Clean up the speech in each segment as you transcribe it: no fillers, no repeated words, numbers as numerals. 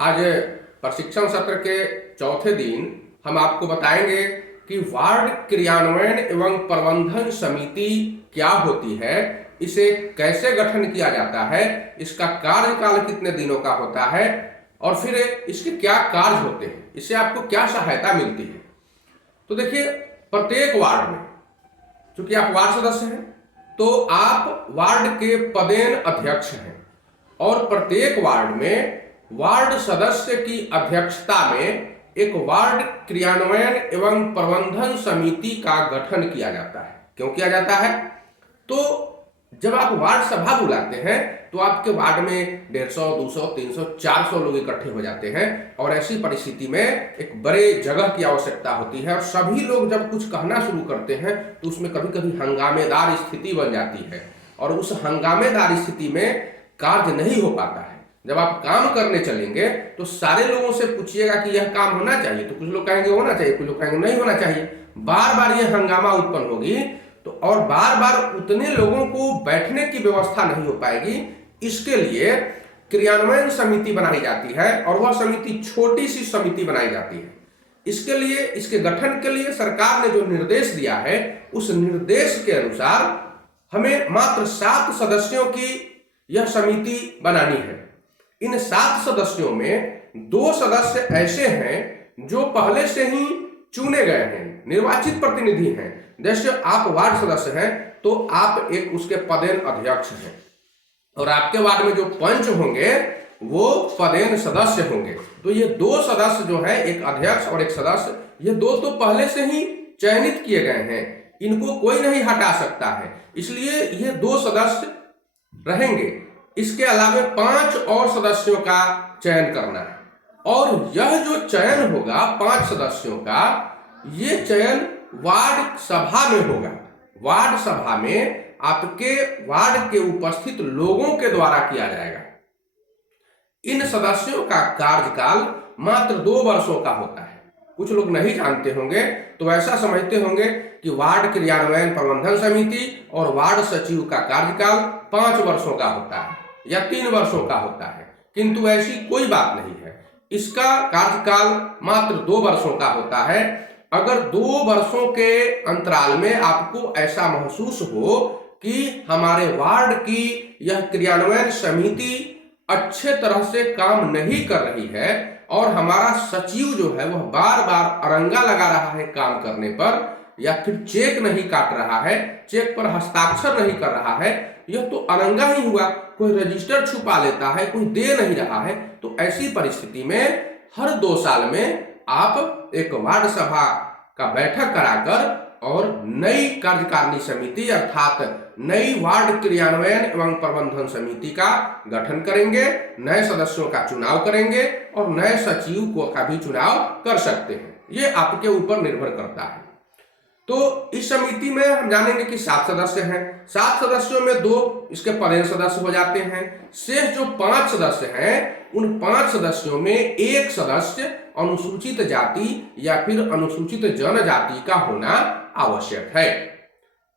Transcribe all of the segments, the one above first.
आज प्रशिक्षण सत्र के चौथे दिन हम आपको बताएंगे कि वार्ड क्रियान्वयन एवं प्रबंधन समिति क्या होती है, इसे कैसे गठन किया जाता है, इसका कार्यकाल कितने दिनों का होता है और फिर इसके क्या कार्य होते हैं, इससे आपको क्या सहायता मिलती है। तो देखिए, प्रत्येक वार्ड में चूंकि आप वार्ड सदस्य हैं तो आप वार्ड के पदेन अध्यक्ष हैं और प्रत्येक वार्ड में वार्ड सदस्य की अध्यक्षता में एक वार्ड क्रियान्वयन एवं प्रबंधन समिति का गठन किया जाता है। क्यों किया जाता है? तो जब आप वार्ड सभा बुलाते हैं तो आपके वार्ड में 150, 200, 300, 400 लोग इकट्ठे हो जाते हैं और ऐसी परिस्थिति में एक बड़े जगह की आवश्यकता होती है और सभी लोग जब कुछ कहना शुरू करते हैं तो उसमें कभी कभी हंगामेदार स्थिति बन जाती है और उस हंगामेदार स्थिति में कार्य नहीं हो पाता है। जब आप काम करने चलेंगे तो सारे लोगों से पूछिएगा कि यह काम होना चाहिए, तो कुछ लोग कहेंगे होना चाहिए, कुछ लोग कहेंगे नहीं होना चाहिए। बार बार यह हंगामा उत्पन्न होगी तो और बार बार उतने लोगों को बैठने की व्यवस्था नहीं हो पाएगी। इसके लिए क्रियान्वयन समिति बनाई जाती है और वह समिति छोटी सी समिति बनाई जाती है। इसके लिए, इसके गठन के लिए सरकार ने जो निर्देश दिया है उस निर्देश के अनुसार हमें मात्र 7 सदस्यों की यह समिति बनानी है। इन 7 सदस्यों में 2 सदस्य ऐसे हैं जो पहले से ही चुने गए हैं, निर्वाचित प्रतिनिधि हैं। जैसे आप वार्ड सदस्य हैं तो आप एक उसके पदेन अध्यक्ष हैं और आपके वार्ड में जो पंच होंगे वो पदेन सदस्य होंगे। तो ये 2 सदस्य जो है, एक अध्यक्ष और एक सदस्य, ये 2 तो पहले से ही चयनित किए गए हैं, इनको कोई नहीं हटा सकता है, इसलिए ये 2 सदस्य रहेंगे। इसके अलावा 5 और सदस्यों का चयन करना है और यह जो चयन होगा 5 सदस्यों का, ये चयन वार्ड सभा में होगा। वार्ड सभा में आपके वार्ड के उपस्थित लोगों के द्वारा किया जाएगा। इन सदस्यों का कार्यकाल मात्र 2 वर्षों का होता है। कुछ लोग नहीं जानते होंगे तो ऐसा समझते होंगे कि वार्ड क्रियान्वयन प्रबंधन समिति और वार्ड सचिव का कार्यकाल 5 वर्षों का होता है या 3 वर्षों का होता है, किंतु ऐसी कोई बात नहीं है। इसका कार्यकाल मात्र 2 वर्षों का होता है। अगर 2 वर्षों के अंतराल में आपको ऐसा महसूस हो कि हमारे वार्ड की यह क्रियान्वयन समिति अच्छे तरह से काम नहीं कर रही है और हमारा सचिव जो है वह बार बार अरंगा लगा रहा है काम करने पर, या फिर चेक नहीं काट रहा है, चेक पर हस्ताक्षर नहीं कर रहा है, यह तो अरंगा ही हुआ, कोई रजिस्टर छुपा लेता है, कोई दे नहीं रहा है, तो ऐसी परिस्थिति में हर 2 साल में आप एक वार्ड सभा का बैठक कराकर और नई कार्यकारिणी समिति अर्थात नई वार्ड क्रियान्वयन एवं प्रबंधन समिति का गठन करेंगे, नए सदस्यों का चुनाव करेंगे और नए सचिव को का भी चुनाव कर सकते हैं। ये आपके ऊपर निर्भर करता है। तो इस समिति में हम जानेंगे कि 7 सदस्य हैं। 7 सदस्यों में 2 इसके पदेन सदस्य हो जाते हैं। शेष जो 5 सदस्य हैं उन 5 सदस्यों में एक सदस्य अनुसूचित जाति या फिर अनुसूचित जनजाति का होना आवश्यक है।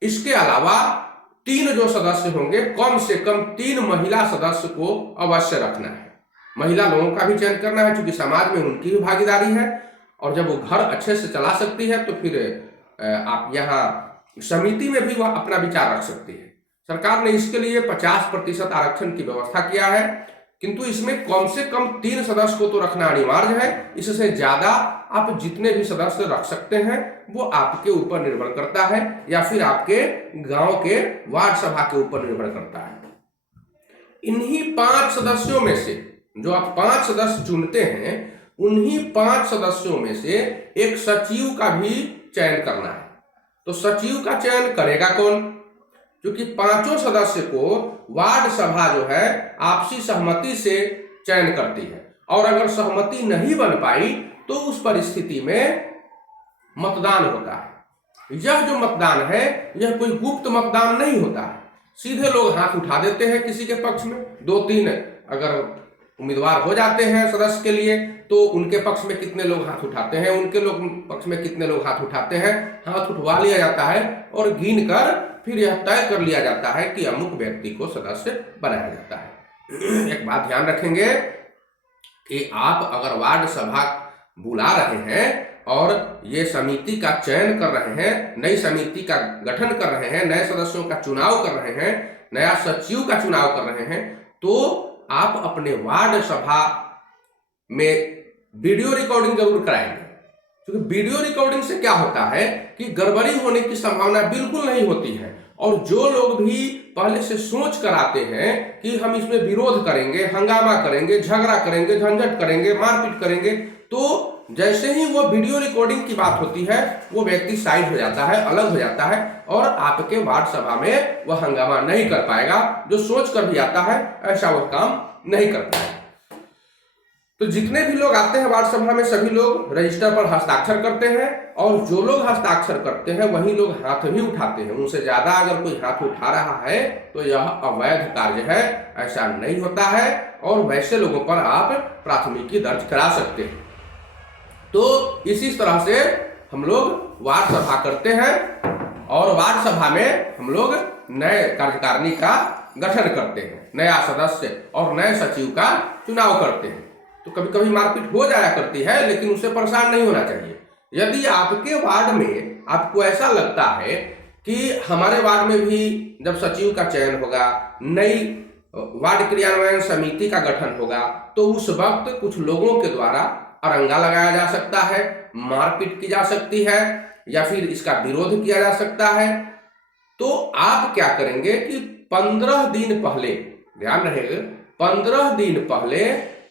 इसके अलावा 3 जो सदस्य होंगे, कम से कम 3 महिला सदस्य को अवश्य रखना है। महिला लोगों का भी चयन करना है क्योंकि समाज में उनकी भी भागीदारी है और जब वो घर अच्छे से चला सकती है तो फिर आप यहाँ समिति में भी वह अपना विचार रख सकती है। सरकार ने इसके लिए 50% आरक्षण की व्यवस्था किया है, किंतु इसमें कम से कम 3 सदस्य को तो रखना अनिवार्य है। इससे ज्यादा आप जितने भी सदस्य रख सकते हैं वो आपके ऊपर निर्भर करता है या फिर आपके गांव के वार्ड सभा के ऊपर निर्भर करता है। इन्हीं 5 सदस्यों में से जो आप 5 सदस्य चुनते हैं, उन्हीं 5 सदस्यों में से एक सचिव का भी चयन करना है। तो सचिव का चयन करेगा कौन? क्योंकि 5 सदस्य को वार्ड सभा जो है आपसी सहमति से चयन करती है और अगर सहमति नहीं बन पाई तो उस परिस्थिति में मतदान होता है। यह जो मतदान है यह कोई गुप्त मतदान नहीं होता है, सीधे लोग हाथ उठा देते हैं किसी के पक्ष में। 2-3 अगर उम्मीदवार हो जाते हैं सदस्य के लिए तो उनके पक्ष में कितने लोग हाथ उठाते हैं, उनके लोग पक्ष में कितने लोग हाथ उठाते हैं, हाथ उठवा लिया जाता है और गिन कर फिर यह तय कर लिया जाता है कि अमुक व्यक्ति को सदस्य बनाया जाता है। एक बात ध्यान रखेंगे कि आप अगर वार्ड सभा बुला रहे हैं और ये समिति का चयन कर रहे हैं, नई समिति का गठन कर रहे हैं, नए सदस्यों का चुनाव कर रहे हैं, नया सचिव का चुनाव कर रहे हैं, तो आप अपने वार्ड सभा में वीडियो रिकॉर्डिंग जरूर कराएंगे। क्योंकि वीडियो रिकॉर्डिंग से क्या होता है कि गड़बड़ी होने की संभावना बिल्कुल नहीं होती है। और जो लोग भी पहले से सोच कर आते हैं कि हम इसमें विरोध करेंगे, हंगामा करेंगे, झगड़ा करेंगे, झंझट करेंगे, मारपीट करेंगे, तो जैसे ही वो वीडियो रिकॉर्डिंग की बात होती है वो व्यक्ति साइड हो जाता है, अलग हो जाता है और आपके वार्ड सभा में वह हंगामा नहीं कर पाएगा। जो सोच कर भी आता है ऐसा वो काम नहीं कर पाएगा। तो जितने भी लोग आते हैं वार्ड सभा में सभी लोग रजिस्टर पर हस्ताक्षर करते हैं और जो लोग हस्ताक्षर करते हैं वही लोग हाथ भी उठाते हैं। उनसे ज्यादा अगर कोई हाथ उठा रहा है तो यह अवैध कार्य है, ऐसा नहीं होता है और वैसे लोगों पर आप प्राथमिकी दर्ज करा सकते हैं। तो इसी तरह से हम लोग वार्ड सभा करते हैं और वार्ड सभा में हम लोग नए कार्यकारिणी का गठन करते हैं, नया सदस्य और नए सचिव का चुनाव करते हैं। तो कभी कभी मारपीट हो जाया करती है, लेकिन उससे परेशान नहीं होना चाहिए। यदि आपके वार्ड में आपको ऐसा लगता है कि हमारे वार्ड में भी जब सचिव का चयन होगा, नई वार्ड क्रियान्वयन समिति का गठन होगा, तो उस वक्त कुछ लोगों के द्वारा अरंगा लगाया जा सकता है, मारपीट की जा सकती है या फिर इसका विरोध किया जा सकता है, तो आप क्या करेंगे कि 15 दिन पहले, ध्यान रहेगा, 15 दिन पहले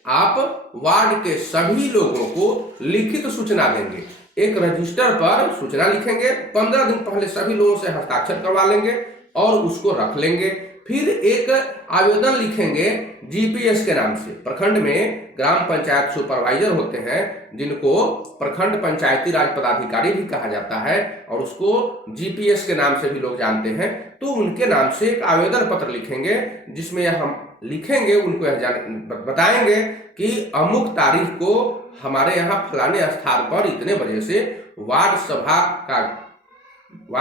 आप वार्ड के सभी लोगों को लिखित सूचना देंगे। एक रजिस्टर पर सूचना लिखेंगे, 15 दिन पहले सभी लोगों से हस्ताक्षर करवा लेंगे और उसको रख लेंगे। फिर एक आवेदन लिखेंगे जीपीएस के नाम से। प्रखंड में ग्राम पंचायत सुपरवाइजर होते हैं जिनको प्रखंड पंचायती राज पदाधिकारी भी कहा जाता है और उसको जीपीएस के नाम से भी लोग जानते हैं। तो उनके नाम से एक आवेदन पत्र लिखेंगे जिसमें हम लिखेंगे, उनको बताएंगे कि अमुक तारीख को हमारे यहाँ फलाने स्थान पर इतने बजे से वार्ड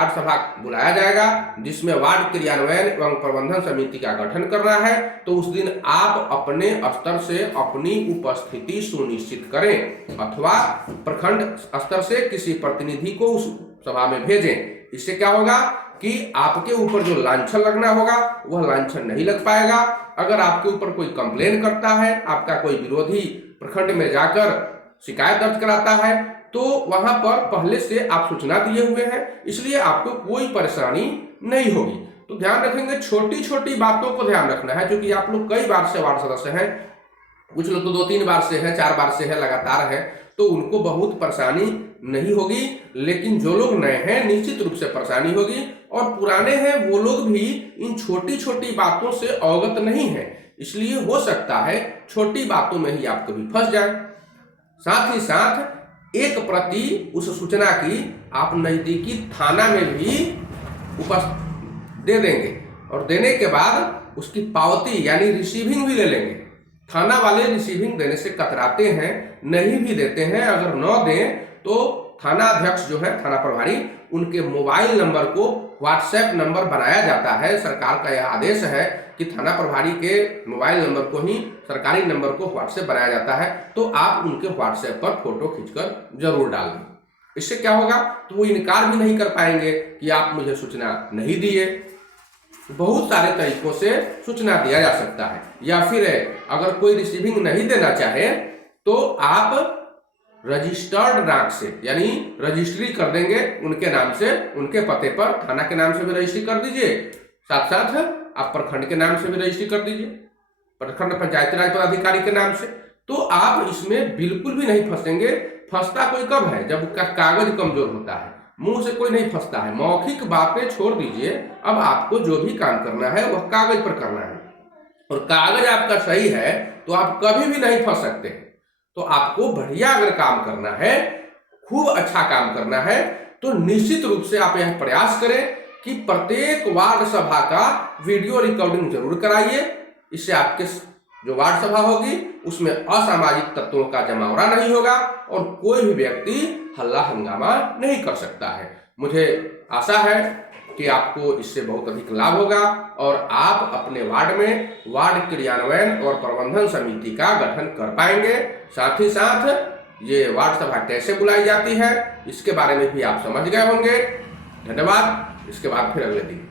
सभा बुलाया जाएगा जिसमें वार्ड क्रियान्वयन एवं प्रबंधन समिति का गठन करना है। तो उस दिन आप अपने स्तर से अपनी उपस्थिति सुनिश्चित करें अथवा प्रखंड स्तर से किसी प्रतिनिधि को उस सभा में भेजें। इससे क्या होगा कि आपके ऊपर जो लांछन लगना होगा वह लांछन नहीं लग पाएगा। अगर आपके ऊपर कोई कंप्लेन करता है, आपका कोई विरोधी प्रखंड में जाकर शिकायत दर्ज कराता है, तो वहां पर पहले से आप सूचना दिए हुए हैं, इसलिए आपको कोई परेशानी नहीं होगी। तो ध्यान रखेंगे, छोटी छोटी बातों को ध्यान रखना है, क्योंकि आप लोग कई बार से वार्ड सदस्य हैं, कुछ लोग तो 2-3 बार से हैं, 4 बार से है, लगातार है, तो उनको बहुत परेशानी नहीं होगी। लेकिन जो लोग नए हैं निश्चित रूप से परेशानी होगी और पुराने हैं वो लोग भी इन छोटी छोटी बातों से अवगत नहीं है, इसलिए हो सकता है छोटी बातों में ही आप कभी फंस जाए। साथ ही साथ एक प्रति उस सूचना की आप नजदीकी थाना में भी उपस्थित दे देंगे और देने के बाद उसकी पावती यानी रिसीविंग भी ले लेंगे। थाना वाले रिसीविंग देने से कतराते हैं, नहीं भी देते हैं। अगर न दें तो थाना अध्यक्ष जो है, थाना प्रभारी, उनके मोबाइल नंबर को व्हाट्सएप नंबर बनाया जाता है। सरकार का यह आदेश है कि थाना प्रभारी के मोबाइल नंबर को ही सरकारी नंबर को व्हाट्सएप बनाया जाता है। तो आप उनके व्हाट्सएप पर फोटो खींचकर जरूर डाल दें। इससे क्या होगा, तो वो इनकार भी नहीं कर पाएंगे कि आप मुझे सूचना नहीं दिए। बहुत सारे तरीकों से सूचना दिया जा सकता है। या फिर अगर कोई रिसीविंग नहीं देना चाहे तो आप रजिस्टर्ड डाक से यानी रजिस्ट्री कर देंगे उनके नाम से, उनके पते पर थाना के नाम से भी रजिस्ट्री कर दीजिए, साथ साथ आप प्रखंड के नाम से भी रजिस्ट्री कर दीजिए, प्रखंड पंचायती राज पदाधिकारी के नाम से। तो आप इसमें बिल्कुल भी नहीं फंसेंगे। फंसता कोई कब है, जब उसका कागज कमजोर होता है। मुंह से कोई नहीं फंसता है। मौखिक बातें छोड़ दीजिए, अब आपको जो भी काम करना है वह कागज पर करना है और कागज आपका सही है तो आप कभी भी नहीं फंस सकते। तो आपको बढ़िया अगर काम करना है, खूब अच्छा काम करना है, तो निश्चित रूप से आप यह प्रयास करें कि प्रत्येक वार्ड सभा का वीडियो रिकॉर्डिंग जरूर कराइए। इससे आपके जो वार्ड सभा होगी उसमें असामाजिक तत्वों का जमावड़ा नहीं होगा और कोई भी व्यक्ति हल्ला हंगामा नहीं कर सकता है। मुझे आशा है कि आपको इससे बहुत अधिक लाभ होगा और आप अपने वार्ड में वार्ड क्रियान्वयन और प्रबंधन समिति का गठन कर पाएंगे। साथ ही साथ ये वार्ड सभा कैसे बुलाई जाती है इसके बारे में भी आप समझ गए होंगे। धन्यवाद। इसके बाद फिर अगले दिन।